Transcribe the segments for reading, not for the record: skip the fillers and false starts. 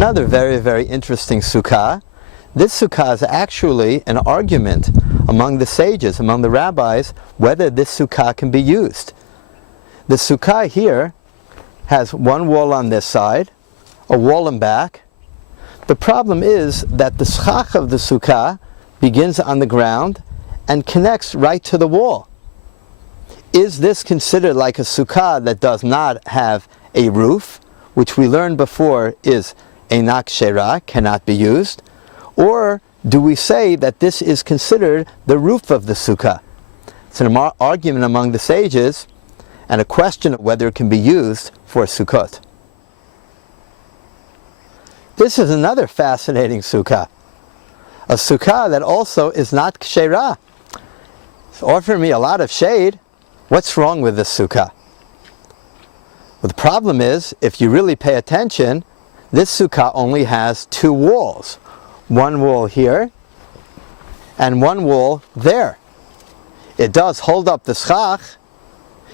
Another very, very interesting sukkah. This sukkah is actually an argument among the sages, among the rabbis, whether this sukkah can be used. The sukkah here has one wall on this side, a wall in back. The problem is that the schach of the sukkah begins on the ground and connects right to the wall. Is this considered like a sukkah that does not have a roof, which we learned before is eina kshera, cannot be used? Or do we say that this is considered the roof of the sukkah? It's an argument among the sages and a question of whether it can be used for Sukkot. This is another fascinating sukkah. A sukkah that also is not kshera. It's offering me a lot of shade. What's wrong with this sukkah? Well, the problem is, if you really pay attention, this sukkah only has two walls. One wall here, and one wall there. It does hold up the schach.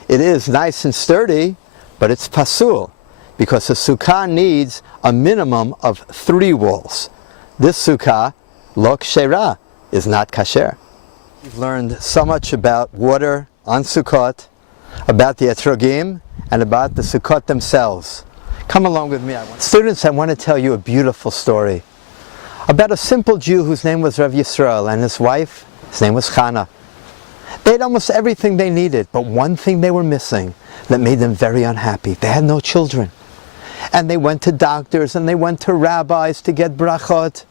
It is nice and sturdy, but it's pasul, because the sukkah needs a minimum of 3 walls. This sukkah, lo kshera, is not kasher. We've learned so much about water on Sukkot, about the etrogim, and about the Sukkot themselves. Come along with me. Students, I want to tell you a beautiful story about a simple Jew whose name was Rav Yisrael, and his wife, his name was Chana. They had almost everything they needed, but one thing they were missing that made them very unhappy. They had no children. And they went to doctors and they went to rabbis to get brachot,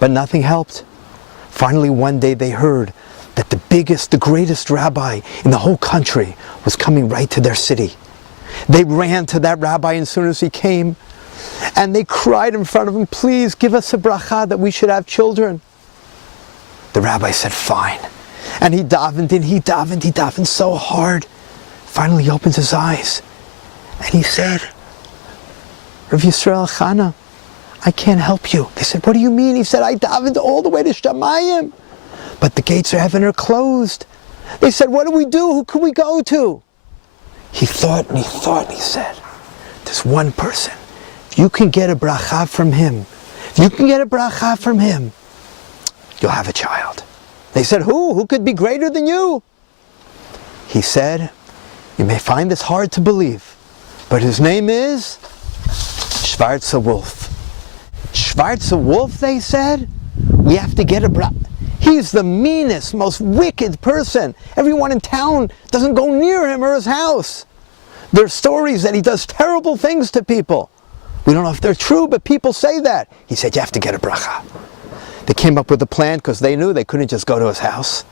but nothing helped. Finally, one day they heard that the greatest rabbi in the whole country was coming right to their city. They ran to that rabbi as soon as he came, and they cried in front of him, "Please give us a bracha that we should have children." The rabbi said, "Fine." And he davened so hard. Finally he opens his eyes and he said, "Rav Yisrael, Chana, I can't help you." They said, "What do you mean?" He said, "I davened all the way to Shamayim, but the gates of heaven are closed." They said, "What do we do? Who can we go to?" He thought and he said, "There's one person. If you can get a bracha from him, you'll have a child." They said, "Who? Who could be greater than you?" He said, "You may find this hard to believe, but his name is Shvartza Wolf." Shvartza Wolf, they said, "We have to get a bracha. He's the meanest, most wicked person. Everyone in town doesn't go near him or his house. There are stories that he does terrible things to people. We don't know if they're true, but people say that." He said, "You have to get a bracha." They came up with a plan because they knew they couldn't just go to his house.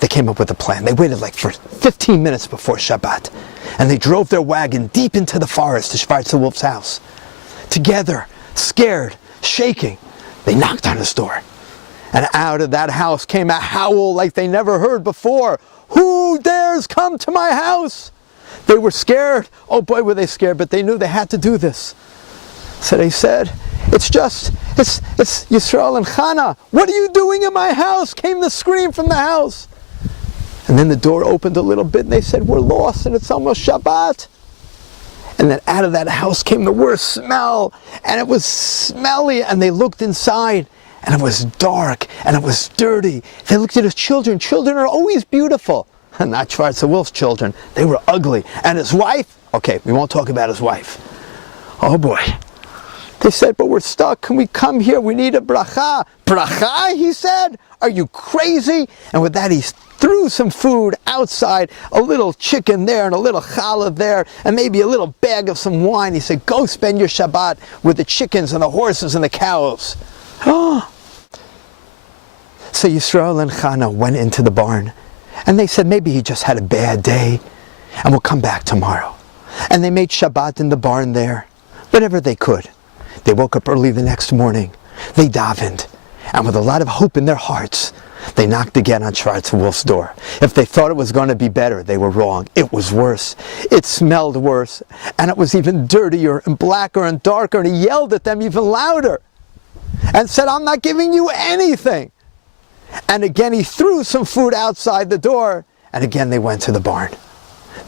They came up with a plan. They waited like for 15 minutes before Shabbat, and they drove their wagon deep into the forest to Shvartza Wolf's house. Together, scared, shaking, they knocked on his door. And out of that house came a howl like they never heard before. "Who dares come to my house?" They were scared. Oh boy, were they scared, but they knew they had to do this. So they said, it's Yisrael and Chana. "What are you doing in my house?" came the scream from the house. And then the door opened a little bit and they said, "We're lost and it's almost Shabbat." And then out of that house came the worst smell, and it was smelly, and they looked inside and it was dark and it was dirty. They looked at his children. Children are always beautiful. Not Shvartza Wolf's children. They were ugly. And his wife, okay, we won't talk about his wife. Oh boy. They said, "But we're stuck. Can we come here? We need a bracha." "Bracha?" he said. "Are you crazy?" And with that, he threw some food outside, a little chicken there and a little challah there, and maybe a little bag of some wine. He said, "Go spend your Shabbat with the chickens and the horses and the cows." Oh. So Yisrael and Chana went into the barn, and they said, "Maybe he just had a bad day, and we'll come back tomorrow." And they made Shabbat in the barn there, whatever they could. They woke up early the next morning. They davened, and with a lot of hope in their hearts, they knocked again on Shvartza Wolf's door. If they thought it was going to be better, they were wrong. It was worse. It smelled worse, and it was even dirtier and blacker and darker, and he yelled at them even louder and said, "I'm not giving you anything." And again he threw some food outside the door, and again they went to the barn.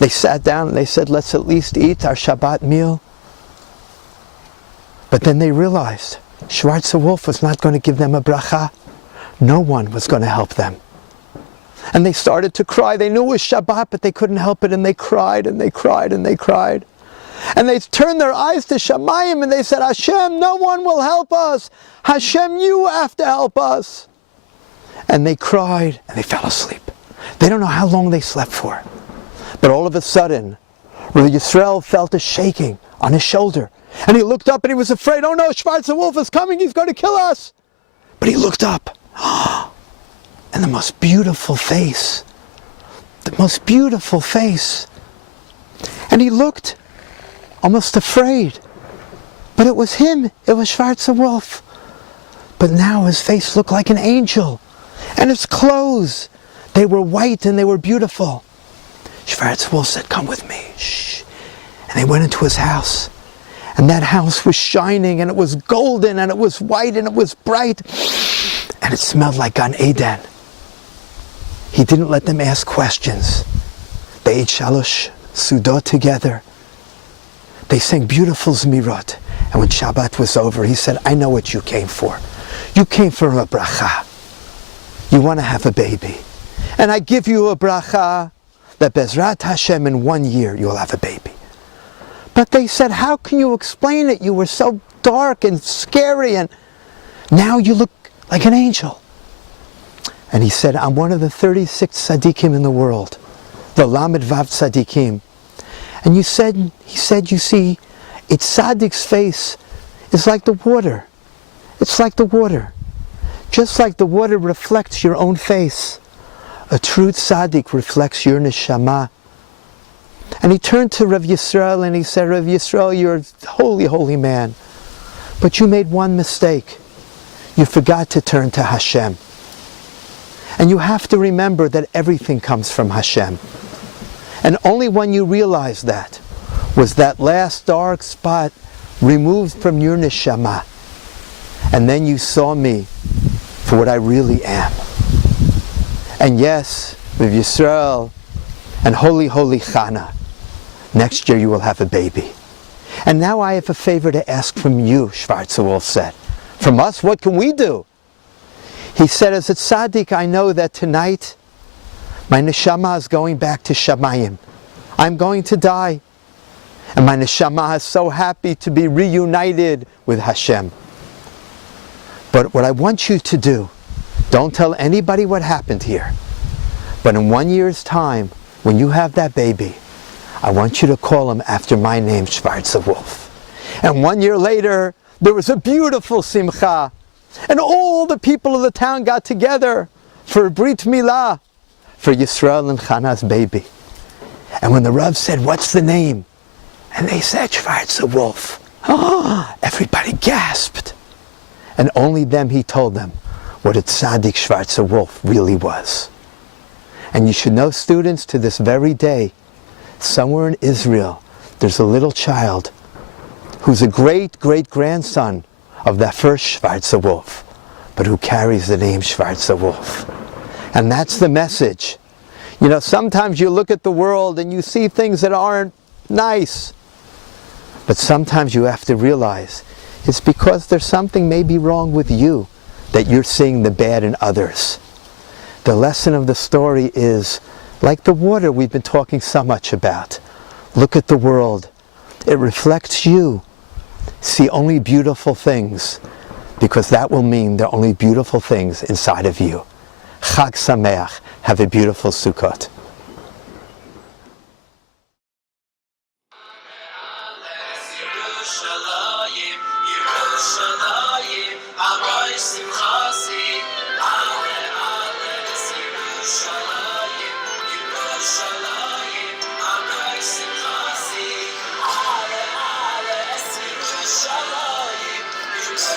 They sat down and they said, "Let's at least eat our Shabbat meal." But then they realized Shvartza Wolf was not going to give them a bracha. No one was going to help them. And they started to cry. They knew it was Shabbat, but they couldn't help it, and they cried, and they cried, and they cried. And they turned their eyes to Shamayim, and they said, Hashem, no one will help us. Hashem, you have to help us. And they cried, and they fell asleep. They don't know how long they slept for. But all of a sudden, Rabbi Yisrael felt a shaking on his shoulder. And he looked up, and he was afraid, oh no, Shvartza Wolf is coming, he's going to kill us. But he looked up. And the most beautiful face. The most beautiful face. And he looked almost afraid. But it was him. It was Shvartza Wolf. But now his face looked like an angel. And his clothes, they were white and they were beautiful. Shvartza Wolf said, come with me. Shh. And they went into his house. And that house was shining, and it was golden, and it was white, and it was bright. And it smelled like Gan Eden. He didn't let them ask questions. They ate shalosh sudot together. They sang beautiful zmirot. And when Shabbat was over, he said, I know what you came for. You came for a bracha. You want to have a baby. And I give you a bracha that Bezrat Hashem in 1 year you'll have a baby. But they said, how can you explain it? You were so dark and scary, and now you look like an angel. And he said, I'm one of the 36 tzaddikim in the world, the Lamed Vav tzaddikim. And he said, you see, a tzaddik's face is like the water. It's like the water. Just like the water reflects your own face, a true tzaddik reflects your neshama. And he turned to Rav Yisrael and he said, Rav Yisrael, you're a holy, holy man. But you made one mistake. You forgot to turn to Hashem. And you have to remember that everything comes from Hashem. And only when you realize that was that last dark spot removed from your neshama. And then you saw me for what I really am. And yes, Rav Yisrael and holy, holy Chana, next year you will have a baby. And now I have a favor to ask from you, Shvartza Wolf said. From us, what can we do? He said, as a tzaddik, I know that tonight my neshama is going back to Shamayim. I'm going to die. And my neshama is so happy to be reunited with Hashem. But what I want you to do, don't tell anybody what happened here. But in 1 year's time, when you have that baby, I want you to call him after my name, Shvartza Wolf. And 1 year later, there was a beautiful simcha. And all the people of the town got together for a Brit Milah, for Yisrael and Chana's baby. And when the Rav said, what's the name? And they said, Shvartza Wolf. Everybody gasped. And only them he told them what a tzaddik Shvartza Wolf really was. And you should know, students, to this very day, somewhere in Israel, there's a little child who's a great-great-grandson of that first Shvartza Wolf, but who carries the name Shvartza Wolf. And that's the message. You know, sometimes you look at the world and you see things that aren't nice. But sometimes you have to realize it's because there's something maybe wrong with you that you're seeing the bad in others. The lesson of the story is, like the water we've been talking so much about. Look at the world. It reflects you. See only beautiful things, because that will mean there are only beautiful things inside of you. Chag Sameach. Have a beautiful Sukkot.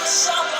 Shalom.